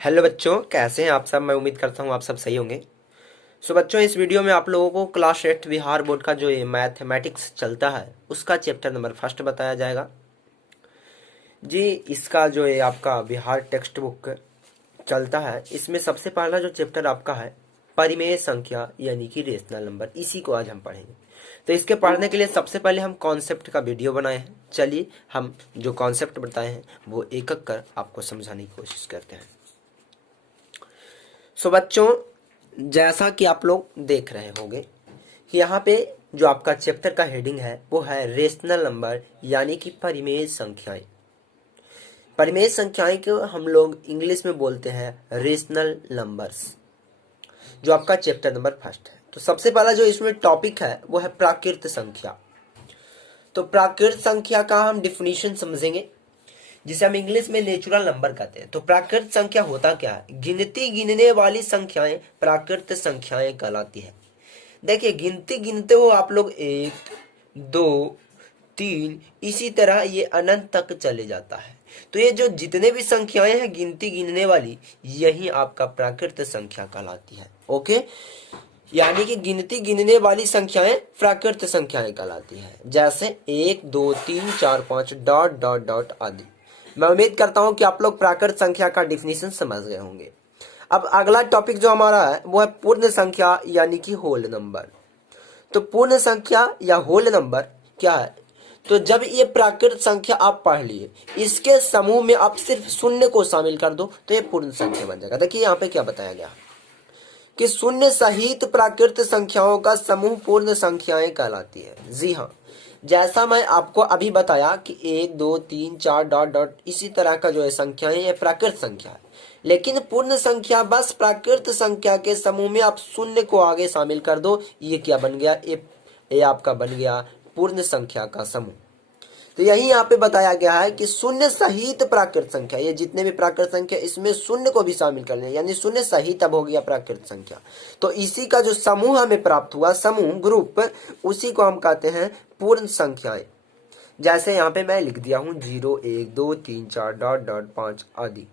Hello बच्चों, कैसे हैं आप सब। मैं उम्मीद करता हूँ आप सब सही होंगे। सो बच्चों, इस वीडियो में आप लोगों को क्लास 8 बिहार बोर्ड का जो ये मैथमेटिक्स चलता है उसका चैप्टर नंबर फर्स्ट बताया जाएगा जी। इसका जो ये आपका बिहार टेक्स्ट बुक चलता है, इसमें सबसे पहला जो चैप्टर आपका है परिमेय संख्या यानी कि रेशनल नंबर, इसी को आज हम पढ़ेंगे। तो इसके पढ़ने के लिए सबसे पहले हम कॉन्सेप्ट का वीडियो बनाए हैं। चलिए हम जो कॉन्सेप्ट बताए हैं वो एक एक कर आपको समझाने की कोशिश करते हैं। सो बच्चों, जैसा कि आप लोग देख रहे होंगे कि यहाँ पे जो आपका चैप्टर का हेडिंग है वो है रेशनल नंबर यानी कि परिमेय संख्याएं। परिमेय संख्याएं को हम लोग इंग्लिश में बोलते हैं रेशनल नंबर्स, जो आपका चैप्टर नंबर फर्स्ट है। तो सबसे पहला जो इसमें टॉपिक है वो है प्राकृत संख्या। तो प्राकृत संख्या का हम डिफिनीशन समझेंगे, जिसे हम इंग्लिश में नेचुरल नंबर कहते हैं। तो प्राकृत संख्या होता क्या है? गिनती गिनने वाली संख्याएं प्राकृत संख्याएं कहलाती है। देखिए, गिनती गिनते हो आप लोग 1 2 3, इसी तरह ये अनंत तक चले जाता है। तो ये जो जितने भी संख्याएं हैं गिनती गिनने वाली, यही आपका प्राकृत संख्या कहलाती है। ओके, यानी कि गिनती गिनने वाली संख्याएं प्राकृत संख्याएं कहलाती है, जैसे 1 2 3 4 5 डॉट डॉट डॉट आदि। मैं उम्मीद करता हूं कि आप लोग प्राकृत संख्या का डिफिनीशन समझ गए होंगे। अब अगला टॉपिक जो हमारा है वो है पूर्ण संख्या यानी कि होल नंबर। तो पूर्ण संख्या या होल नंबर क्या है? तो जब ये प्राकृत संख्या आप पढ़ लिए, इसके समूह में आप सिर्फ शून्य को शामिल कर दो तो ये पूर्ण संख्या बन जाएगा। देखिए यहाँ पे क्या बताया गया कि शून्य सहित प्राकृत संख्याओं का समूह पूर्ण संख्याएं कहलाती है। जी हाँ, जैसा मैं आपको अभी बताया कि 1 2 3 4 डॉट डॉट इसी तरह का जो है संख्याएं ये प्राकृत संख्या है। लेकिन पूर्ण संख्या बस प्राकृत संख्या के समूह में आप शून्य को आगे शामिल कर दो, ये क्या बन गया? ये आपका बन गया पूर्ण संख्या का समूह। तो यही यहाँ पे बताया गया है कि शून्य सहित प्राकृत संख्या, ये जितने भी प्राकृत संख्या इसमें शून्य को भी शामिल कर लें, यानी शून्य सहित अब हो गया प्राकृत संख्या। तो इसी का जो समूह हमें प्राप्त हुआ, समूह ग्रुप, उसी को हम कहते हैं पूर्ण संख्याएं। जैसे यहाँ पे मैं लिख दिया हूं 0 1 2 3 4 डॉट डॉट 5 आदि।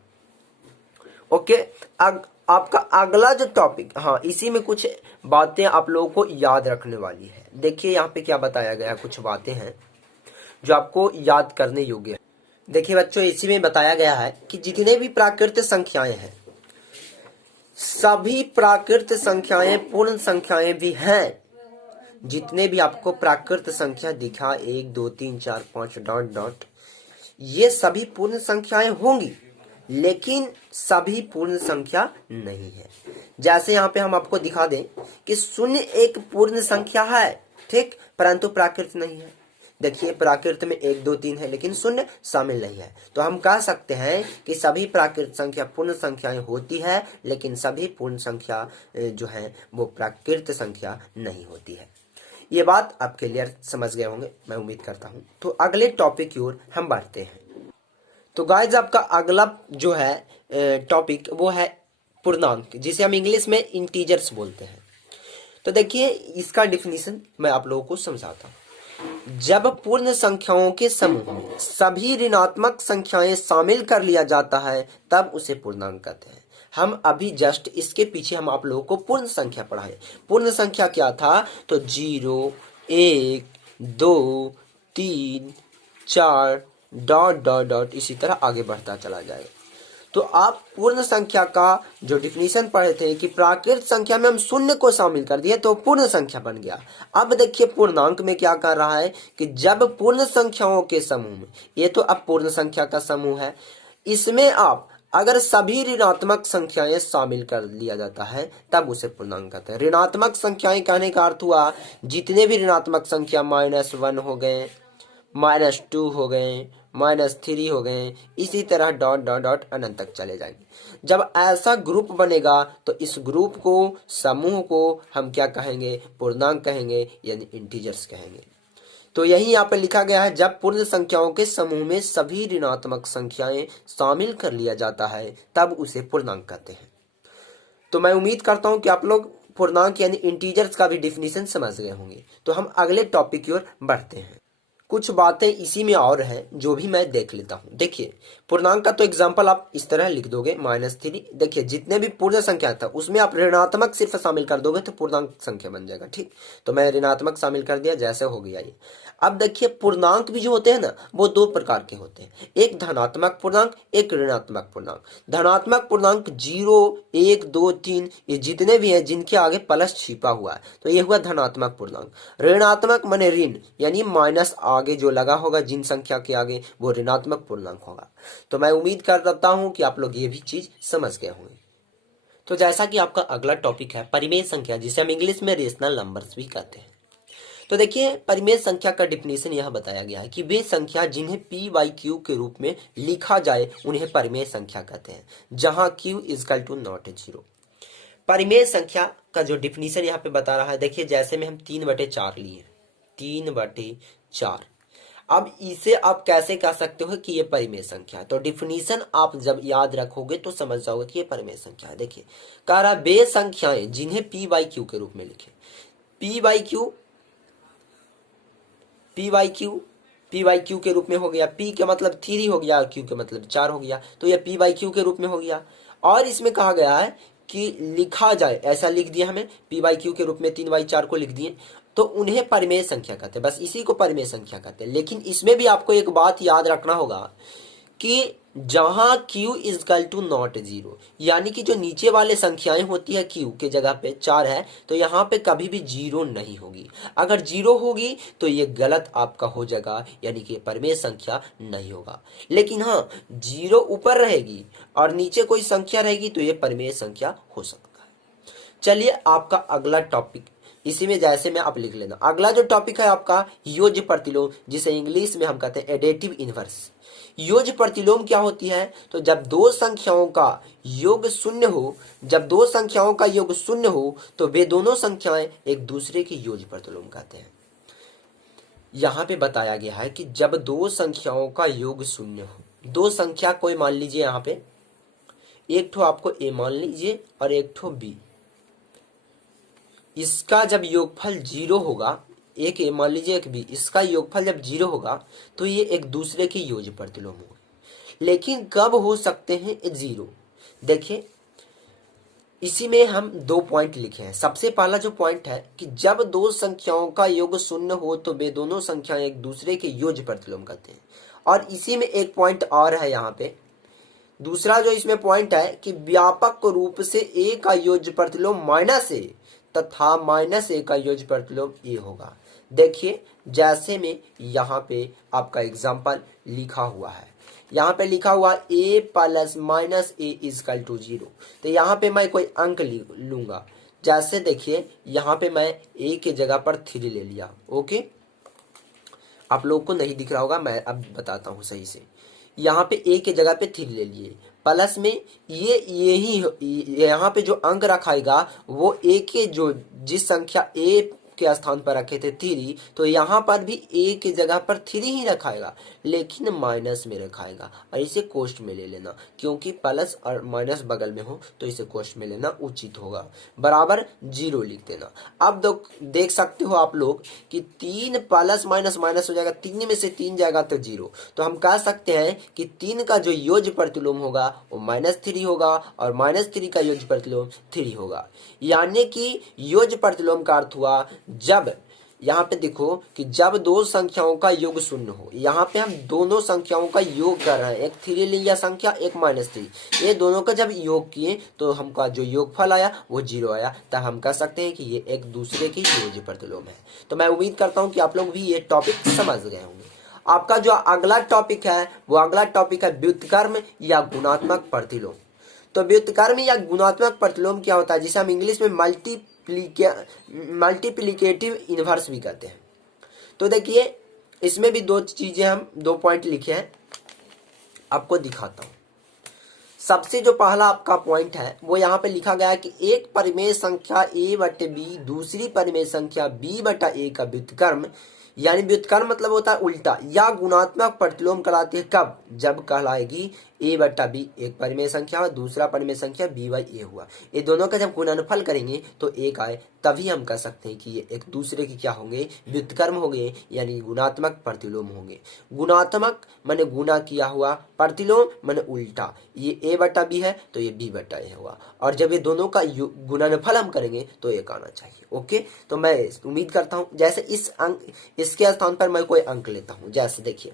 ओके, आपका अगला जो टॉपिक, हाँ इसी में कुछ बातें आप लोगों को याद रखने वाली है। देखिए यहाँ पे क्या बताया गया, कुछ बातें हैं जो आपको याद करने योग्य है। देखिए बच्चों, इसी में बताया गया है कि जितने भी प्राकृत संख्याएं हैं, सभी प्राकृत संख्याएं पूर्ण संख्याएं भी हैं। जितने भी आपको प्राकृत संख्या दिखा 1 2 3 4 5 डॉट डॉट, ये सभी पूर्ण संख्याएं होंगी, लेकिन सभी पूर्ण संख्या नहीं है। जैसे यहाँ पे हम आपको दिखा दें कि शून्य एक पूर्ण संख्या है, ठीक, परंतु प्राकृत नहीं है। देखिए, प्राकृत में 1 2 3 है लेकिन शून्य शामिल नहीं है। तो हम कह सकते हैं कि सभी प्राकृत संख्या पूर्ण संख्याएं होती है, लेकिन सभी पूर्ण संख्या जो है वो प्राकृत संख्या नहीं होती है। ये बात आप क्लियर समझ गए होंगे, मैं उम्मीद करता हूं। तो अगले टॉपिक की ओर हम बढ़ते हैं। तो गाइज, आपका अगला जो है टॉपिक वो है पूर्णांक, जिसे हम इंग्लिश में इंटीजर्स बोलते हैं। तो देखिए, इसका डिफिनीशन मैं आप लोगों को समझाता हूं। जब पूर्ण संख्याओं के समूह में सभी ऋणात्मक संख्याएं शामिल कर लिया जाता है तब उसे पूर्णांक कहते हैं। हम अभी जस्ट इसके पीछे हम आप लोगों को पूर्ण संख्या पढ़ाए। पूर्ण संख्या क्या था? तो 0 1 2 3 4 डॉट डॉट डॉट इसी तरह आगे बढ़ता चला जाएगा। तो आप पूर्ण संख्या का जो डिफिनीशन पढ़े थे कि प्राकृत संख्या में हम शून्य को शामिल कर दिए तो पूर्ण संख्या बन गया। अब देखिए पूर्णांक में क्या कर रहा है कि जब पूर्ण संख्याओं के समूह में, ये तो अब पूर्ण संख्या का समूह है, इसमें आप अगर सभी ऋणात्मक संख्याएं शामिल कर लिया जाता है तब उसे पूर्णांक कहते हैं। ऋणात्मक संख्याएं कहने का अर्थ हुआ जितने भी ऋणात्मक संख्या -1 हो गए, -2 हो गए, -3 हो गए, इसी तरह डॉट डॉट डॉट अनंत तक चले जाएंगे। जब ऐसा ग्रुप बनेगा तो इस ग्रुप को, समूह को हम क्या कहेंगे? पूर्णांक कहेंगे, यानी इंटीजर्स कहेंगे। तो यही यहाँ पे लिखा गया है, जब पूर्ण संख्याओं के समूह में सभी ऋणात्मक संख्याएं शामिल कर लिया जाता है तब उसे पूर्णांक कहते हैं। तो मैं उम्मीद करता हूं कि आप लोग पूर्णांक यानी इंटीजर्स का भी डिफिनीशन समझ गए होंगे। तो हम अगले टॉपिक की ओर बढ़ते हैं। कुछ बातें इसी में और हैं जो भी मैं देख लेता हूं। देखिए, पूर्णांक का तो एग्जाम्पल आप इस तरह लिख दोगे -3। देखिए जितने भी पूर्ण संख्या था उसमें आप ऋणात्मक सिर्फ शामिल कर दोगे तो पूर्णांक संख्या बन जाएगा। ठीक, तो मैं ऋणात्मक शामिल कर दिया, जैसे हो गया ये। अब देखिए पूर्णांक भी जो होते हैं ना वो दो प्रकार के होते हैं, एक धनात्मक पूर्णांक, एक ऋणात्मक पूर्णांक। धनात्मक पूर्णांक 0, 1, 2, 3 ये जितने भी हैं जिनके आगे प्लस छिपा हुआ है तो ये हुआ धनात्मक पूर्णांक। ऋणात्मक माने ऋण, यानी माइनस आगे जो लगा होगा जिन संख्या के आगे वो ऋणात्मक पूर्णांक होगा। तो मैं उम्मीद करता हूं कि आप लोग ये भी चीज समझ गए होंगे। तो जैसा कि आपका अगला टॉपिक है परिमेय संख्या, जिसे हम इंग्लिश में रेशनल नंबर्स भी कहते हैं। तो देखिए परिमेय संख्या का डिफिनेशन यह बताया गया है कि वे संख्या जिन्हें p बाई क्यू के रूप में लिखा जाए उन्हें परिमेय संख्या कहते हैं, जहां q इजकल टू नॉट 0। परिमेय संख्या का जो डिफिनेशन यहाँ पे बता रहा है, देखिए जैसे में हम 3/4 लिए, 3/4। अब इसे आप कैसे कह सकते हो कि ये परिमेय संख्या है, तो डिफिनीशन आप जब याद रखोगे तो समझ जाओगे कि ये परिमेय संख्या है। देखिए कह रहा वे संख्याएं जिन्हें p बाई क्यू के रूप में लिखे, p बाई क्यू के रूप में हो गया, p के मतलब 3 हो गया और q के मतलब 4 हो गया, तो ये p बाई क्यू के रूप में हो गया। और इसमें कहा गया है कि लिखा जाए, ऐसा लिख दिया हमने p बाई क्यू के रूप में 3/4 को लिख दिए, तो उन्हें परिमेय संख्या कहते हैं, बस इसी को परिमेय संख्या कहते हैं। लेकिन इसमें भी आपको एक बात याद रखना होगा कि जहां q इजकल टू नॉट 0, यानी कि जो नीचे वाले संख्याएं होती है q के जगह पे 4 है तो यहाँ पे कभी भी 0 नहीं होगी। अगर 0 होगी तो ये गलत आपका हो जाएगा, यानी कि परिमेय संख्या नहीं होगा। लेकिन हाँ 0 ऊपर रहेगी और नीचे कोई संख्या रहेगी तो ये परिमेय संख्या हो सकता है। चलिए आपका अगला टॉपिक, इसी में जैसे में आप लिख लेना। अगला जो टॉपिक है आपका योज्य प्रतिलोम, जिसे इंग्लिश में हम कहते हैं एडेटिव इनवर्स। योज्य प्रतिलोम क्या होती है, तो जब दो संख्याओं का योग शून्य हो, तो वे दोनों संख्याएं एक दूसरे के योज्य प्रतिलोम कहते हैं। यहाँ पे बताया गया है कि जब दो संख्याओं का योग शून्य हो, दो संख्या कोई मान लीजिए यहाँ पे एक ठो आपको a मान लीजिए और एक ठो b, इसका जब योगफल 0 होगा, एक a मान लीजिए एक b, इसका योगफल जब 0 होगा तो ये एक दूसरे के योज्य प्रतिलोम होंगे। लेकिन कब हो सकते हैं 0, देखिए इसी में हम 2 पॉइंट लिखे हैं। सबसे पहला जो पॉइंट है कि जब दो संख्याओं का योग शून्य हो तो वे दोनों संख्याएं एक दूसरे के योज्य प्रतिलोम कहते हैं। और इसी में एक पॉइंट और है यहाँ पे, दूसरा जो इसमें पॉइंट है कि व्यापक रूप से a का योज्य प्रतिलोम -a तथा -a का योज्य प्रतिलोम a होगा। देखिए जैसे में यहाँ पे आपका एग्जाम्पल लिखा हुआ है, यहाँ पे लिखा हुआ a plus -a is equal to 0, तो यहाँ पे मैं कोई अंक लूंगा। जैसे देखिए यहाँ पे मैं a के जगह पर 3 ले लिया। ओके, आप लोग को नहीं दिख रहा होगा, मैं अब बताता हूँ सही से। यहाँ पे a के जगह पे 3 ले लिए, प्लस में यही यहाँ पे जो अंक रखाएगा वो a के जो जिस संख्या a के स्थान पर रखे थे 3, तो यहाँ पर भी a के जगह पर 3 ही रखाएगा, लेकिन माइनस में रखाएगा। और इसे कोष्ठ में ले लेना, क्योंकि प्लस और माइनस बगल में हो तो इसे कोष्ठ में लेना उचित होगा। बराबर 0 लिख देना। अब देख सकते हो आप लोग कि 3 प्लस माइनस माइनस हो जाएगा, 3 में से 3 जाएगा तो 0, तो हम कह सकते हैं कि 3 का जो योज्य प्रतिलोम होगा वो -3 होगा और -3 का योज्य प्रतिलोम 3 होगा। यानी कि योज्य प्रतिलोम का अर्थ हुआ जब, यहाँ पे देखो कि जब दो संख्याओं का योग शून्य हो, यहाँ पे हम दोनों संख्याओं का योग कर रहे हैं, एक 3 लिया संख्या, एक -3, ये दोनों का जब योग किए तो हमका जो योगफल आया वो 0 आया, तब हम कह सकते हैं कि ये एक दूसरे के योज्य प्रतिलोम है। तो मैं उम्मीद करता हूँ कि आप लोग भी ये टॉपिक समझ गए होंगे। आपका जो अगला टॉपिक है वो अगला टॉपिक है व्युत्क्रम या गुणात्मक प्रतिलोम। तो व्युत्क्रम या गुणात्मक प्रतिलोम क्या होता है, जिसे हम इंग्लिश में मल्टीप्लिकेटिव इनवर्स भी कहते हैं। तो देखिए इसमें भी 2 चीजें, हम 2 पॉइंट लिखे हैं, आपको दिखाता हूं। सबसे जो पहला आपका पॉइंट है वो यहाँ पे लिखा गया है कि एक परिमेय संख्या a/b दूसरी परिमेय संख्या b/a का व्युत्क्रम यानी व्युत्क्रम मतलब होता है उल्टा, या गुणात्मक प्रतिलोम कहलाती है कब, जब कहलाएगी a बट्टा b एक परिमेय संख्या और दूसरा परिमेय संख्या b बाई a हुआ। ये दोनों का जब गुणनफल करेंगे तो एक आए, तभी हम कह सकते हैं कि ये एक दूसरे के क्या होंगे, व्युत्क्रम होंगे, यानी गुणात्मक प्रतिलोम होंगे। गुणात्मक माने गुणा किया हुआ, प्रतिलोम माने उल्टा। ये a बट्टा b है तो ये b बट्टा a हुआ, और जब ये दोनों का गुणनफल हम करेंगे तो एक आना चाहिए। ओके, तो मैं उम्मीद करता हूं जैसे इस अंक, इसके स्थान पर मैं कोई अंक लेता हूं, जैसे देखिए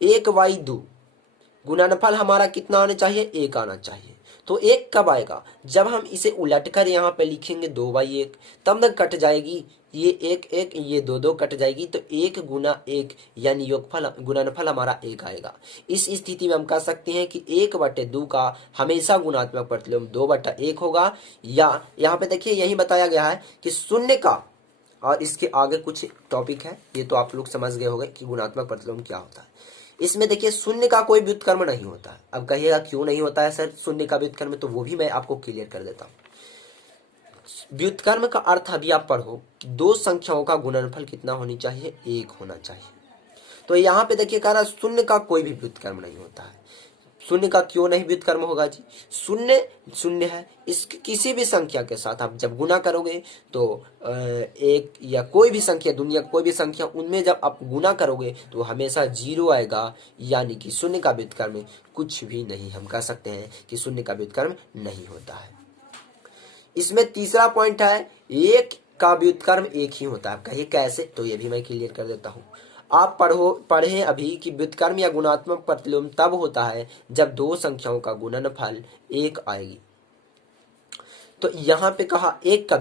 1/2 गुणनफल हमारा कितना आना चाहिए, 1 आना चाहिए। तो 1 कब आएगा, जब हम इसे उलट कर यहाँ पे लिखेंगे 2/1, तब तक कट जाएगी ये 1 1, ये 2 2 कट जाएगी, तो 1 गुना 1 यानी योगफल गुणनफल हमारा 1 आएगा। इस स्थिति में हम कह सकते हैं कि 1/2 का हमेशा गुणात्मक प्रतिलोम 2/1 होगा। या यहाँ पे देखिए यही बताया गया है कि शून्य का, और इसके आगे कुछ टॉपिक है, ये तो आप लोग समझ गए होंगे कि गुणात्मक प्रतिलोम क्या होता है। इसमें देखिए शून्य का कोई व्युत्क्रम नहीं होता है। अब कहिएगा क्यों नहीं होता है सर शून्य का व्युत्क्रम, तो वो भी मैं आपको क्लियर कर देता हूँ। व्युत्क्रम का अर्थ अभी आप पढ़ो, दो संख्याओं का गुणनफल कितना होनी चाहिए, 1 होना चाहिए। तो यहाँ पे देखिए कह रहा शून्य का कोई भी व्युत्क्रम नहीं होता है। शून्य का क्यों नहीं व्युत्क्रम होगा जी, शून्य शून्य है, इस किसी भी संख्या के साथ आप जब गुना करोगे तो एक या कोई भी संख्या, दुनिया कोई भी संख्या, उनमें जब आप गुना करोगे तो हमेशा 0 आएगा, यानी कि शून्य का व्युत्क्रम कुछ भी नहीं। हम कह सकते हैं कि शून्य का व्युत्क्रम नहीं होता है। इसमें तीसरा पॉइंट है, एक का व्युत्क्रम एक ही होता है। कहिए कैसे, तो ये भी मैं क्लियर कर देता हूँ। आप पढ़े अभी कि व्युत्क्रम या गुणात्मक प्रतिलोम तब होता है जब दो संख्याओं का गुणनफल 1 आएगी। तो यहाँ पे कहा एक का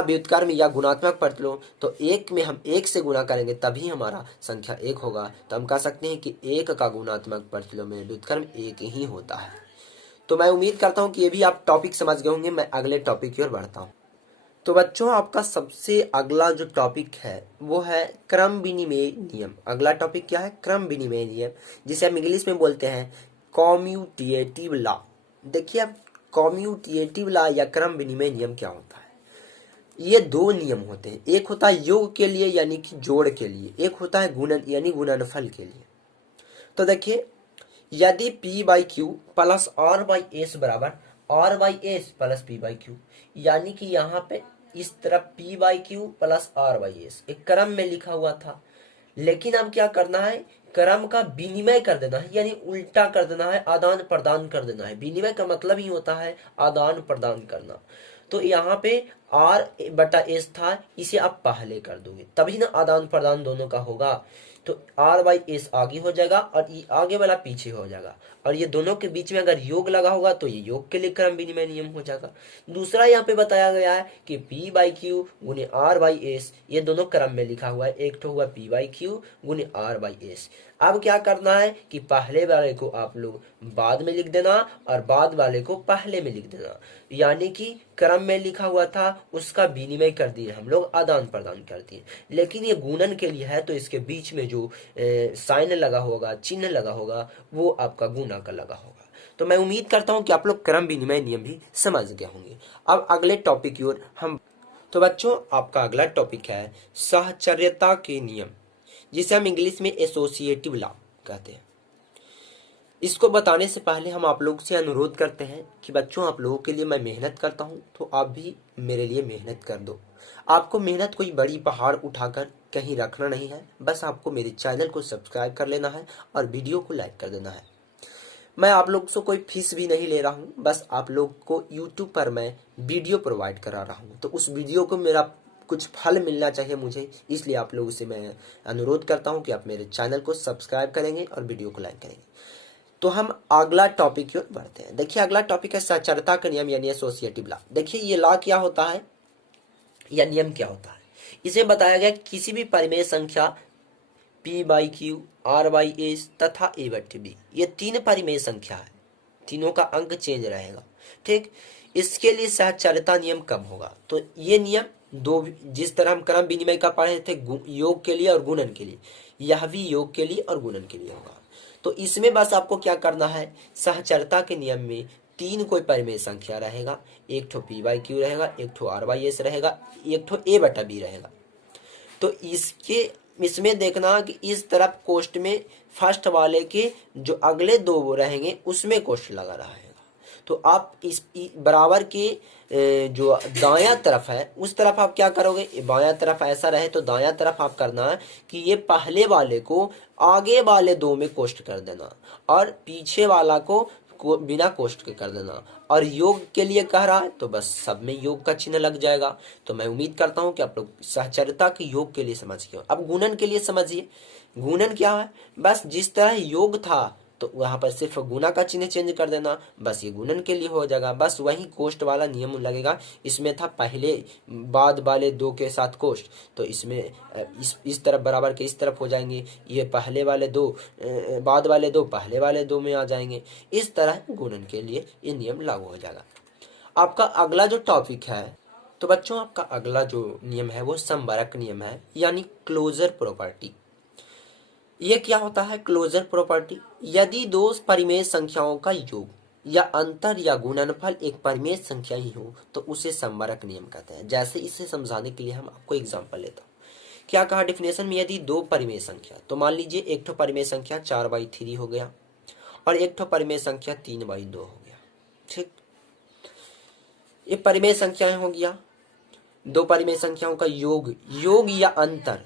व्युत्क्रम या गुणात्मक प्रतिलोम, तो 1 में हम 1 से गुणा करेंगे तभी हमारा संख्या 1 होगा। तो हम कह सकते हैं कि 1 का गुणात्मक प्रतिलोम में व्युत्क्रम 1 ही होता है। तो मैं उम्मीद करता हूँ कि ये भी आप टॉपिक समझ गए होंगे। मैं अगले टॉपिक की ओर बढ़ता हूँ। तो बच्चों आपका सबसे अगला जो टॉपिक है वो है क्रम विनिमय नियम। अगला टॉपिक क्या है, क्रम विनिमय नियम, जिसे हम इंग्लिश में बोलते हैं कॉम्यूटेटिव लॉ। देखिए अब कॉम्यूटेटिव लॉ या क्रम विनिमय नियम क्या होता है। ये दो नियम होते हैं, एक होता है योग के लिए यानी कि जोड़ के लिए, एक होता है गुणन यानी गुणनफल के लिए। तो देखिए यदि p/q प्लस r/s बराबर r/s प्लस p/q, यानी कि यहाँ पे इस तरफ p/q प्लस r/s एक क्रम में लिखा हुआ था, लेकिन अब क्या करना है, क्रम का विनिमय कर देना है, यानी उल्टा कर देना है, आदान प्रदान कर देना है। विनिमय का मतलब ही होता है आदान प्रदान करना। तो यहाँ पे r/s था, इसे आप पहले कर दोगे तभी ना आदान प्रदान दोनों का होगा। तो r/s आगे हो जाएगा और ये आगे वाला पीछे हो जाएगा, और ये दोनों के बीच में अगर योग लगा होगा तो ये योग के लिए क्रम विनिमय नियम हो जाएगा। दूसरा यहाँ पे बताया गया है कि p/q गुने r/s, ये दोनों क्रम में लिखा हुआ है, एक तो हुआ p/q गुने r/s। अब क्या करना है कि पहले वाले को आप लोग बाद में लिख देना और बाद वाले को पहले में लिख देना, यानी कि क्रम में लिखा हुआ था उसका विनिमय कर दिए हम लोग, आदान प्रदान कर दिए। लेकिन ये गुणन के लिए है तो इसके बीच में जो साइन लगा होगा, चिन्ह लगा होगा, वो आपका गुणा का लगा होगा। तो मैं उम्मीद करता हूं कि आप लोग क्रम विनिमय नियम भी समझ गए होंगे। अब अगले टॉपिक की ओर हम, तो बच्चों आपका अगला टॉपिक है साहचर्यता के नियम, जिसे हम इंग्लिश में एसोसिएटिव लॉ कहते हैं। इसको बताने से पहले हम आप लोग से अनुरोध करते हैं कि बच्चों आप लोगों के लिए मैं मेहनत करता हूं, तो आप भी मेरे लिए मेहनत कर दो। आपको मेहनत कोई बड़ी पहाड़ उठाकर कहीं रखना नहीं है, बस आपको मेरे चैनल को सब्सक्राइब कर लेना है और वीडियो को लाइक कर देना है। मैं आप लोग से कोई फीस भी नहीं ले रहा हूँ, बस आप लोग को यूट्यूब पर मैं वीडियो प्रोवाइड करा रहा हूँ, तो उस वीडियो को मेरा कुछ फल मिलना चाहिए मुझे, इसलिए आप लोगों से मैं अनुरोध करता हूँ कि आप मेरे चैनल को सब्सक्राइब करेंगे और वीडियो को लाइक करेंगे। तो हम अगला टॉपिक की ओर बढ़ते हैं। देखिए अगला टॉपिक है साहचर्यता का नियम यानी एसोसिएटिव लॉ। देखिए ये लॉ क्या होता है या नियम क्या होता है, इसे बताया गया किसी भी परिमेय संख्या p/q, r/s तथा a/b, ये तीन परिमेय संख्या है, तीनों का अंक चेंज रहेगा। ठीक, इसके लिए साहचर्यता नियम कब होगा, तो ये नियम दो, जिस तरह हम क्रम विनिमय का पढ़े थे योग के लिए और गुणन के लिए, यह भी योग के लिए और गुणन के लिए होगा। तो इसमें बस आपको क्या करना है, साहचर्यता के नियम में तीन कोई परिमेय संख्या रहेगा, एक ठो p/q रहेगा, एक ठो r/s रहेगा, एक ठो a/b रहेगा। तो इसमें देखना कि इस तरफ कोष्ठ में फर्स्ट वाले के जो अगले दो वो रहेंगे उसमें कोष्ठ लगा रहेगा। तो आप इस बराबर के जो दायां तरफ है उस तरफ आप क्या करोगे, बायां तरफ ऐसा रहे तो दायां तरफ आप करना है कि ये पहले वाले को आगे वाले दो में कोष्ठ कर देना और पीछे वाला को बिना कोष्ठ के कर देना। और योग के लिए कह रहा है तो बस सब में योग का चिन्ह लग जाएगा। तो मैं उम्मीद करता हूं कि आप लोग सहचर्यता के योग के लिए समझ गए। अब गुणन के लिए समझिए। गुणन क्या है, बस जिस तरह योग था तो वहां पर सिर्फ गुना का चिन्ह चेंज कर देना, बस ये गुणन के लिए हो जाएगा। बस वही कोष्ठ वाला नियम लगेगा। इसमें था पहले बाद वाले दो के साथ कोष्ठ, तो इसमें इस तरफ बराबर के इस तरफ हो जाएंगे। ये पहले वाले दो बाद वाले दो पहले वाले दो में आ जाएंगे। इस तरह गुणन के लिए ये नियम लागू हो जाएगा। आपका अगला जो टॉपिक है, तो बच्चों आपका अगला जो नियम है वो संवरक नियम है, यानी क्लोजर प्रॉपर्टी। ये क्या होता है क्लोजर प्रॉपर्टी? यदि दो परिमेय संख्याओं का योग या अंतर या गुणनफल एक परिमेय संख्या ही हो तो उसे संवरक नियम कहते हैं। जैसे इसे समझाने के लिए हम आपको एग्जांपल लेता हूँ। क्या कहा डिफिनेशन में, यदि दो परिमेय संख्या, तो मान लीजिए एक ठो परिमेय संख्या 4/3 हो गया और एक ठो परिमेय संख्या 3/2 हो गया। ठीक, ये परिमेय संख्याएं हो गया। दो परिमेय संख्याओं का योग या अंतर,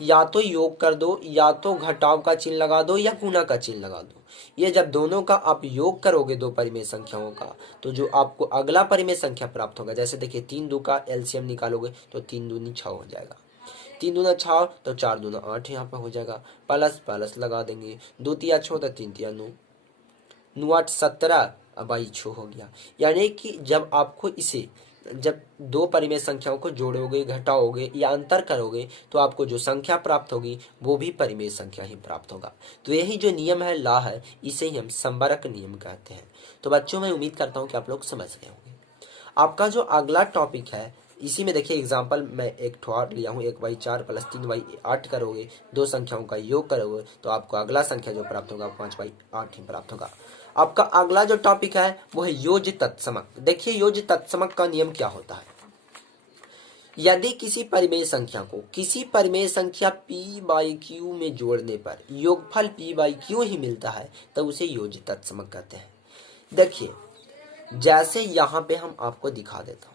या तो योग कर दो या तो घटाव का चिन्ह लगा दो या गुना का चिन्ह लगा दो। ये जब दोनों का आप योग करोगे दो परिमेय संख्याओं का, तो जो आपको अगला परिमेय संख्या प्राप्त होगा, जैसे देखिए 3 2 का एलसीएम निकालोगे तो 3 दूनी 6 हो जाएगा। 3 दूना 6 तो 4 दूना 8 यहाँ पर हो जाएगा। प्लस प्लस लगा देंगे, 2 तिया 6 तो 3 तिया 9, 9 8 17 अब 6 हो गया। यानी कि जब आपको इसे जब दो परिमेय संख्याओं को जोड़ोगे घटाओगे या अंतर करोगे तो आपको जो संख्या प्राप्त होगी वो भी परिमेय संख्या ही प्राप्त होगा। तो यही जो नियम है ला है, इसे ही हम संवरक नियम कहते हैं। तो बच्चों मैं उम्मीद करता हूँ कि आप लोग समझ गए होंगे। आपका जो अगला टॉपिक है, इसी में देखिए एग्जाम्पल मैं एक ठोर लिया हूँ, 1/4 + 3/8 करोगे, दो संख्याओं का योग करोगे तो आपको अगला संख्या जो प्राप्त होगा 5/8 ही प्राप्त होगा। आपका अगला जो टॉपिक है वो है योज्य तत्समक। देखिए योज्य तत्समक का नियम क्या होता है। यदि किसी परिमेय संख्या को किसी परिमेय संख्या p/q में जोड़ने पर योगफल p/q ही मिलता है तो उसे योज्य तत्समक कहते हैं। देखिए जैसे यहाँ पे हम आपको दिखा देता हूँ,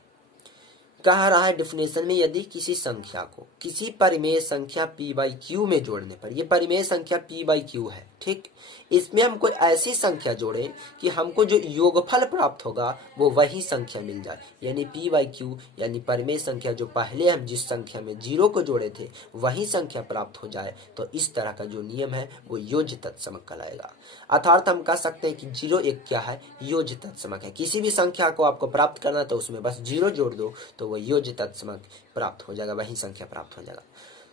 कह रहा है डिफिनेशन में, यदि किसी संख्या को किसी परिमेय संख्या p/q में जोड़ने पर, ये परिमेय संख्या p/q है, ठीक, इसमें हम कोई ऐसी संख्या जोड़े कि हमको जो योगफल प्राप्त होगा वो वही संख्या मिल जाए, यानी p/q यानी परिमेय संख्या जो पहले हम जिस संख्या में 0 को जोड़े थे वही संख्या प्राप्त हो जाए, तो इस तरह का जो नियम है वो योज्य तत्समक कहलाएगा। अर्थात हम कह सकते हैं कि 0 1 क्या है, योज्य तत्समक है। किसी भी संख्या को आपको प्राप्त करना तो उसमें बस 0 जोड़ दो तो वो योज्य तत्समक प्राप्त हो जाएगा, वही संख्या प्राप्त हो जाएगा।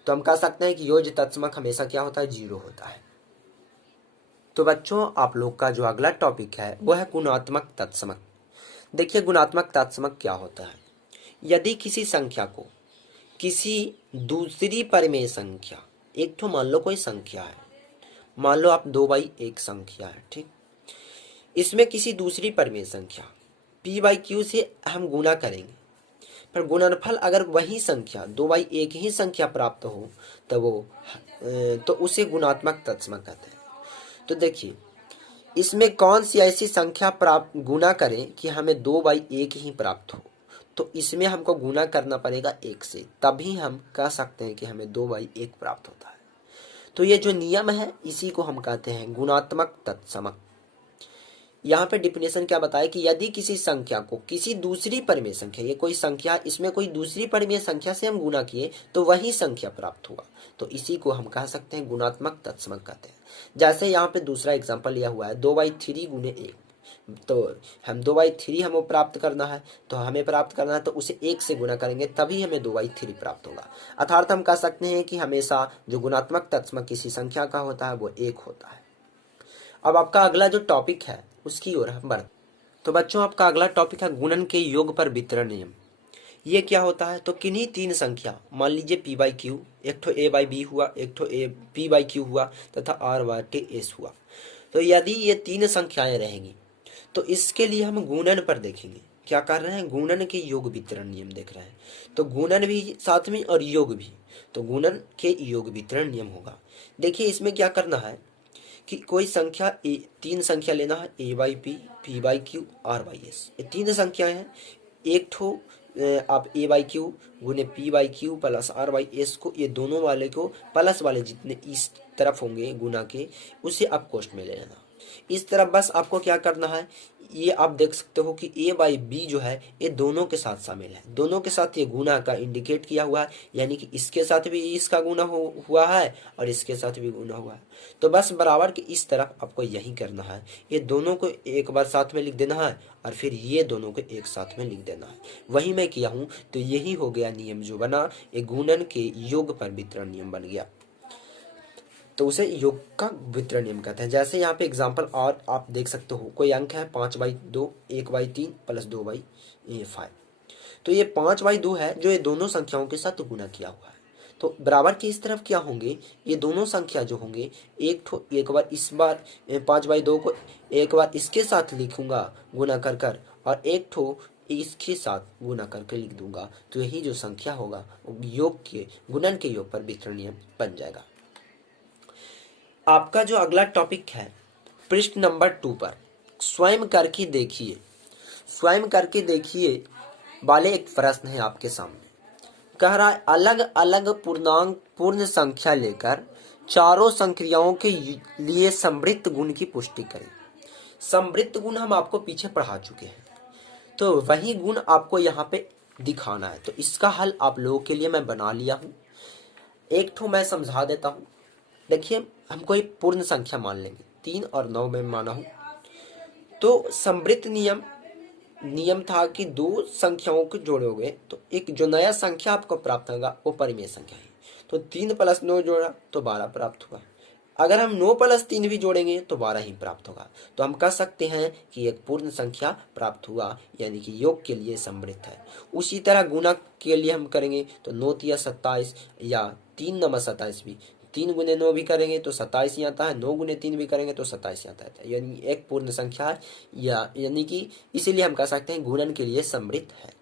तो हम कह सकते हैं कि योज्य तत्समक हमेशा क्या होता है, 0 होता है। तो बच्चों आप लोग का जो अगला टॉपिक है वो है गुणात्मक तत्समक। देखिए गुणात्मक तत्समक क्या होता है। यदि किसी संख्या को किसी दूसरी परिमेय संख्या, एक तो मान लो कोई संख्या है, मान लो आप 2/1 संख्या है, ठीक, इसमें किसी दूसरी परिमेय संख्या p/q से हम गुना करेंगे, पर गुणनफल अगर वही संख्या 2/1 ही संख्या प्राप्त हो तो उसे गुणात्मक तत्समक कहते हैं। तो देखिए इसमें कौन सी ऐसी संख्या प्राप्त गुना करें कि हमें 2/1 ही प्राप्त हो, तो इसमें हमको गुना करना पड़ेगा 1 से, तभी हम कह सकते हैं कि हमें 2/1 प्राप्त होता है। तो ये जो नियम है इसी को हम कहते हैं गुणात्मक तत्समक। यहाँ पे डिफिनेशन क्या बताया कि यदि किसी संख्या को किसी दूसरी परिमेय संख्या, ये कोई संख्या, इसमें कोई दूसरी परिमेय संख्या से हम गुना किए तो वही संख्या प्राप्त हुआ, तो इसी को हम कह सकते हैं गुणात्मक तत्समक कहते हैं। जैसे यहाँ पे दूसरा एग्जांपल लिया हुआ है 2/3 × 1, तो हम 2/3 हमें प्राप्त करना है, तो हमें प्राप्त करना है तो उसे 1 से गुना करेंगे तभी हमें 2/3 प्राप्त होगा। अर्थात हम कह सकते हैं कि हमेशा जो गुणात्मक तत्समक किसी संख्या का होता है वो 1 होता है। अब आपका अगला जो टॉपिक है उसकी ओर हम बढ़ते। तो बच्चों आपका अगला टॉपिक है गुणन के योग पर वितरण नियम। ये क्या होता है, तो किन्हीं तीन संख्या, मान लीजिए p/q, एक ठो a/b हुआ, एक ठो p/q हुआ तथा r/s हुआ। तो यदि ये तीन संख्याएं रहेंगी तो इसके लिए हम गुणन पर देखेंगे क्या कर रहे हैं, गुणन के योग वितरण नियम देख रहे हैं। तो गुणन भी साथ में और योग भी, तो गुणन के योग वितरण नियम होगा। देखिए इसमें क्या करना है कि कोई संख्या तीन संख्या लेना है, a by P, p by Q, r by S, ये तीन संख्याएं हैं। एक ठो आप a बाई क्यू गुने p by Q plus r by S को, ये दोनों वाले को प्लस वाले जितने इस तरफ होंगे गुना के, उसे आप कोष्ठ में ले लेना। इस तरफ बस आपको क्या करना है, ये आप देख सकते हो कि a बाई बी जो है ये दोनों के साथ शामिल है, दोनों के साथ ये गुना का इंडिकेट किया हुआ है, यानी कि इसके साथ भी इसका गुना हुआ है और इसके साथ भी गुना हुआ है। तो बस बराबर के इस तरफ आपको यही करना है, ये दोनों को एक बार साथ में लिख देना है और फिर ये दोनों को एक साथ में लिख देना है। वही मैं किया हूँ, तो यही हो गया नियम जो बना, एक गुणन के योग पर वितरण नियम बन गया, तो उसे योग का वितरण नियम कहते हैं। जैसे यहाँ पे एग्जाम्पल और आप देख सकते हो, कोई अंक है 5/2, 1/3 प्लस 2/5, तो ये 5/2 है जो ये दोनों संख्याओं के साथ गुना किया हुआ है। तो बराबर की इस तरफ क्या होंगे, ये दोनों संख्या जो होंगे, एक बार इस बार 5/2 को एक बार इसके साथ लिखूंगा गुना कर कर, और एक ठो इसके साथ गुना करके लिख दूंगा, तो यही जो संख्या होगा योग के गुणन के योग पर वितरण नियम बन जाएगा। आपका जो अगला टॉपिक है पृष्ठ नंबर 2 पर, स्वयं करके देखिए, स्वयं करके देखिए वाले एक प्रश्न है आपके सामने। कह रहा है अलग अलग पूर्णांक पूर्ण संख्या लेकर चारों संक्रियाओं के लिए समृद्ध गुण की पुष्टि करें। समृद्ध गुण हम आपको पीछे पढ़ा चुके हैं, तो वही गुण आपको यहाँ पे दिखाना है। तो इसका हल आप लोगों के लिए मैं बना लिया हूँ, एक ठो मैं समझा देता हूँ। देखिए हम कोई पूर्ण संख्या मान लेंगे, 3 और 9 में माना हूं, तो समृद्ध नियम था कि दो संख्याओं को जोड़ोगे तो एक जो नया संख्या आपको प्राप्त होगा वो परिमेय संख्या है। तो 3 + 9 जोड़ा तो 12 प्राप्त हुआ। अगर हम 9 + 3 भी जोड़ेंगे तो 12 ही प्राप्त होगा। तो हम कह सकते हैं कि एक पूर्ण संख्या प्राप्त हुआ, यानी कि योग के लिए समृद्ध है। उसी तरह गुणा के लिए हम करेंगे तो 9 × 27 या 3 × 27 भी, 3 × 9 भी करेंगे तो 27 ही आता है, 9 × 3 भी करेंगे तो 27 ही आता है, यानी एक पूर्ण संख्या है, यानी कि इसीलिए हम कह सकते हैं गुणन के लिए समृद्ध है।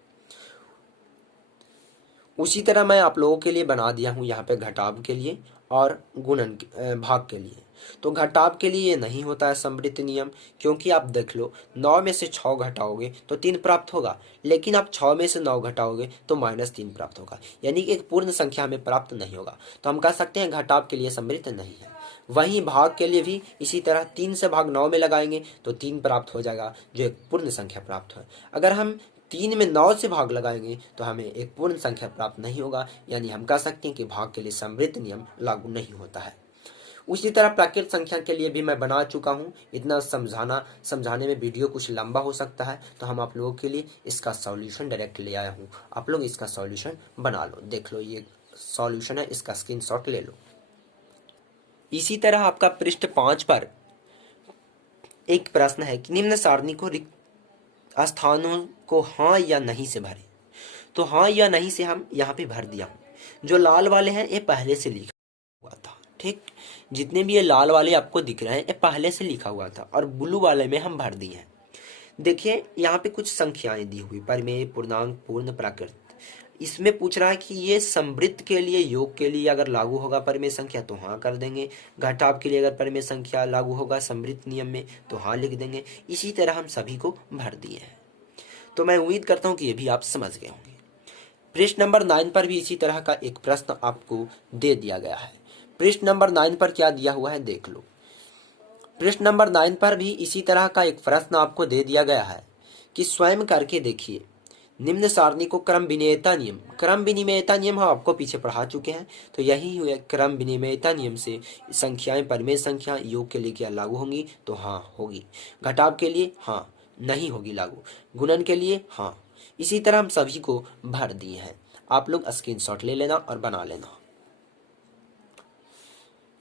उसी तरह मैं आप लोगों के लिए बना दिया हूं यहाँ पे घटाव के लिए और गुणन भाग के लिए। तो घटाव के लिए ये नहीं होता है समृद्ध नियम, क्योंकि आप देख लो 9 में से 6 घटाओगे तो 3 प्राप्त होगा, लेकिन आप 6 में से 9 घटाओगे तो -3 प्राप्त होगा, यानी कि एक पूर्ण संख्या में प्राप्त नहीं होगा। तो हम कह सकते हैं घटाव के लिए समृद्ध नहीं है। वहीं भाग के लिए भी इसी तरह 3 से भाग 9 में लगाएंगे तो 3 प्राप्त हो जाएगा, जो एक पूर्ण संख्या प्राप्त है। अगर हम 3 में 9 से भाग लगाएंगे तो हमें एक पूर्ण संख्या प्राप्त नहीं होगा, यानी हम कह सकते हैं कि भाग के लिए समृद्ध नियम लागू नहीं होता है। उसी तरह प्राकृत संख्या के लिए भी मैं बना चुका हूँ। इतना समझाने में वीडियो कुछ लंबा हो सकता है, तो हम आप लोगों के लिए इसका सॉल्यूशन डायरेक्ट ले आया हूँ। आप लोग इसका सॉल्यूशन बना लो, देख लो ये सॉल्यूशन है, इसका स्क्रीनशॉट ले लो। इसी तरह आपका पृष्ठ 5 पर एक प्रश्न है कि निम्न सारणी को रिक्त स्थानों को हाँ या नहीं से भरें। तो हाँ या नहीं से हम यहाँ पे भर दिया हूँ। जो लाल वाले हैं ये पहले से लिखा हुआ था, ठीक, जितने भी ये लाल वाले आपको दिख रहे हैं ये पहले से लिखा हुआ था, और ब्लू वाले में हम भर दिए हैं। देखिए यहाँ पे कुछ संख्याएं दी हुई, परिमेय, पूर्णांक, पूर्ण, प्राकृत। इसमें पूछ रहा है कि ये समृद्ध के लिए, योग के लिए अगर लागू होगा परिमेय संख्या तो हाँ कर देंगे, घटाव के लिए अगर परिमेय संख्या लागू होगा समृद्ध नियम में तो हाँ लिख देंगे। इसी तरह हम सभी को भर दिए हैं। तो मैं उम्मीद करता हूँ कि ये भी आप समझ गए होंगे। पृष्ठ नंबर 9 पर भी इसी तरह का एक प्रश्न आपको दे दिया गया है। पृष्ठ नंबर 9 पर क्या दिया हुआ है देख लो। पृष्ठ नंबर 9 पर भी इसी तरह का एक प्रश्न आपको दे दिया गया है कि स्वयं करके देखिए निम्न सारणी को क्रम विनिमेयता नियम हम आपको पीछे पढ़ा चुके हैं। तो यही हुआ, क्रम विनिमेयता नियम से संख्याएं परिमेय संख्या योग के लिए क्या लागू होंगी तो हाँ होगी, घटाव के लिए हाँ नहीं होगी लागू, गुणन के लिए हाँ। इसी तरह हम सभी को भर दिए हैं। आप लोग स्क्रीनशॉट ले लेना और बना लेना।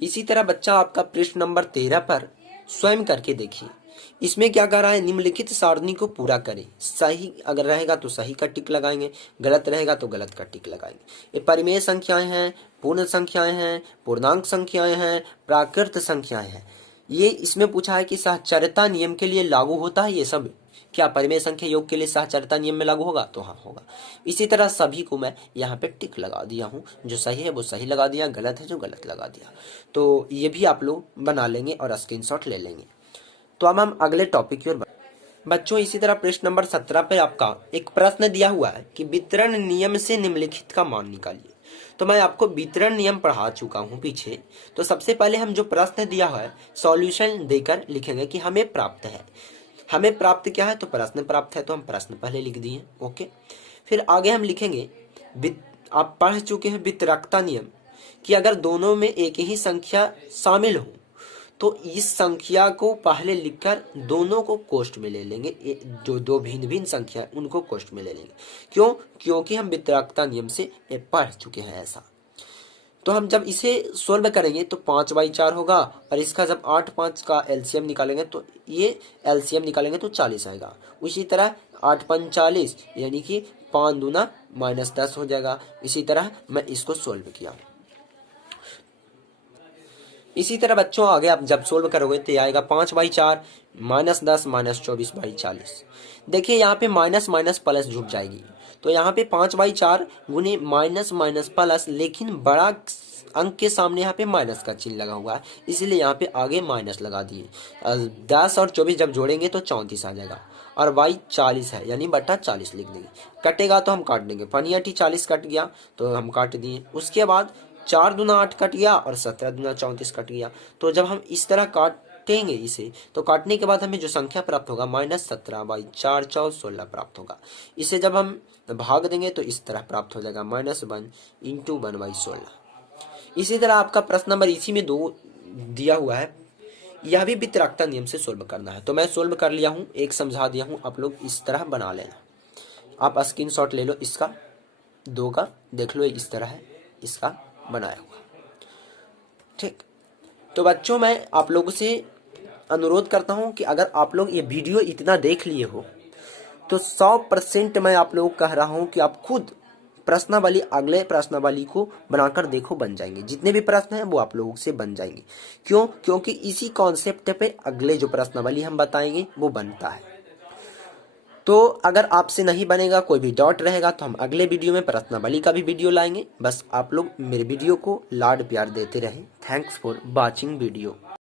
इसी तरह बच्चा आपका पृष्ठ नंबर 13 पर स्वयं करके देखिए। इसमें क्या कह रहा है, निम्नलिखित सारणी को पूरा करें। सही अगर रहेगा तो सही का टिक लगाएंगे, गलत रहेगा तो गलत का टिक लगाएंगे। ये परिमेय संख्याएं हैं, पूर्ण संख्याएं हैं, पूर्णांक संख्याएं हैं, प्राकृत संख्याएं हैं। ये इसमें पूछा है कि साहचर्यता नियम के लिए लागू होता है ये सब क्या परिमेय संख्या योग के लिए साहचर्यता नियम में लागू होगा? तो हाँ होगा। इसी तरह सभी को मैं यहाँ पे टिक लगा दिया हूँ, जो सही है वो सही लगा दिया, गलत है जो गलत लगा दिया। तो ये भी आप लोग बना लेंगे और स्क्रीनशॉट ले लेंगे। तो अब हम अगले टॉपिक की ओर बच्चों, इसी तरह पृष्ठ नंबर 17 पे आपका एक प्रश्न दिया हुआ है कि वितरण नियम से निम्नलिखित का मान निकालिए। तो मैं आपको वितरण नियम पढ़ा चुका हूं पीछे। तो सबसे पहले हम जो प्रश्न दिया है सॉल्यूशन देकर लिखेंगे कि हमें प्राप्त है। हमें प्राप्त क्या है? तो प्रश्न प्राप्त है, तो हम प्रश्न पहले लिख दिए। ओके, फिर आगे हम लिखेंगे आप पढ़ चुके हैं वितरकता नियम कि अगर दोनों में एक ही संख्या शामिल हो तो इस संख्या को पहले लिखकर दोनों को कोष्ठ में ले लेंगे। जो दो भिन्न भिन्न संख्या उनको कोष्ठ में ले लेंगे। क्यों? क्योंकि हम वितरकता नियम से पढ़ चुके हैं ऐसा। तो हम जब इसे सोल्व करेंगे तो 5/4 होगा, और इसका जब 8 5 का एलसीएम निकालेंगे तो ये एलसीएम निकालेंगे तो 40 आएगा। उसी तरह 8 5 40 यानी कि 5 दूना -10 हो जाएगा। इसी तरह मैं इसको सोल्व किया। इसी तरह बच्चों आगे आप जब सोल्व करोगे तो आएगा 5/4 -10 -24/40। देखिए यहाँ पे माइनस माइनस प्लस जुड़ जाएगी, तो यहाँ पे 5/4 गुने माइनस माइनस प्लस, लेकिन बड़ा अंक के सामने यहाँ पे माइनस का चिन्ह लगा हुआ है, इसलिए यहाँ पे आगे माइनस लगा दिए। 10 और 24 जब जोड़ेंगे तो 34 आ जाएगा, और y 40 है यानी बटा 40 लिख देंगे। कटेगा तो हम काट देंगे, पनियाटी 40 कट गया तो हम काट दिए। उसके बाद 4 दूना 8 कट गया और 17 दूना 34 कट गया। तो जब हम इस तरह काटेंगे इसे, तो काटने के बाद हमें जो संख्या प्राप्त होगा -17/4 = 16 प्राप्त होगा। इसे जब हम भाग देंगे तो इस तरह प्राप्त हो जाएगा -1 × 1/16। इसी तरह आपका प्रश्न नंबर इसी में 2 दिया हुआ है, यह भी वितरकता नियम से सोल्व करना है। तो मैं सोल्व कर लिया हूँ, एक समझा दिया हूँ, आप लोग इस तरह बना लेना। आप स्क्रीनशॉट ले लो इसका, 2 का देख लो, इस तरह है इसका बनाया हुआ। ठीक, तो बच्चों मैं आप लोगों से अनुरोध करता हूं कि अगर आप लोग ये वीडियो इतना देख लिए हो तो 100% मैं आप लोगों को कह रहा हूं कि आप खुद प्रश्नावली, अगले प्रश्नावली को बनाकर देखो, बन जाएंगे। जितने भी प्रश्न हैं वो आप लोगों से बन जाएंगे। क्यों? क्योंकि इसी कॉन्सेप्ट पे अगले जो प्रश्नावली हम बताएंगे वो बनता है। तो अगर आपसे नहीं बनेगा, कोई भी डाउट रहेगा, तो हम अगले वीडियो में प्रश्नावली का भी वीडियो लाएंगे। बस आप लोग मेरे वीडियो को लाड प्यार देते रहें। Thanks for watching video.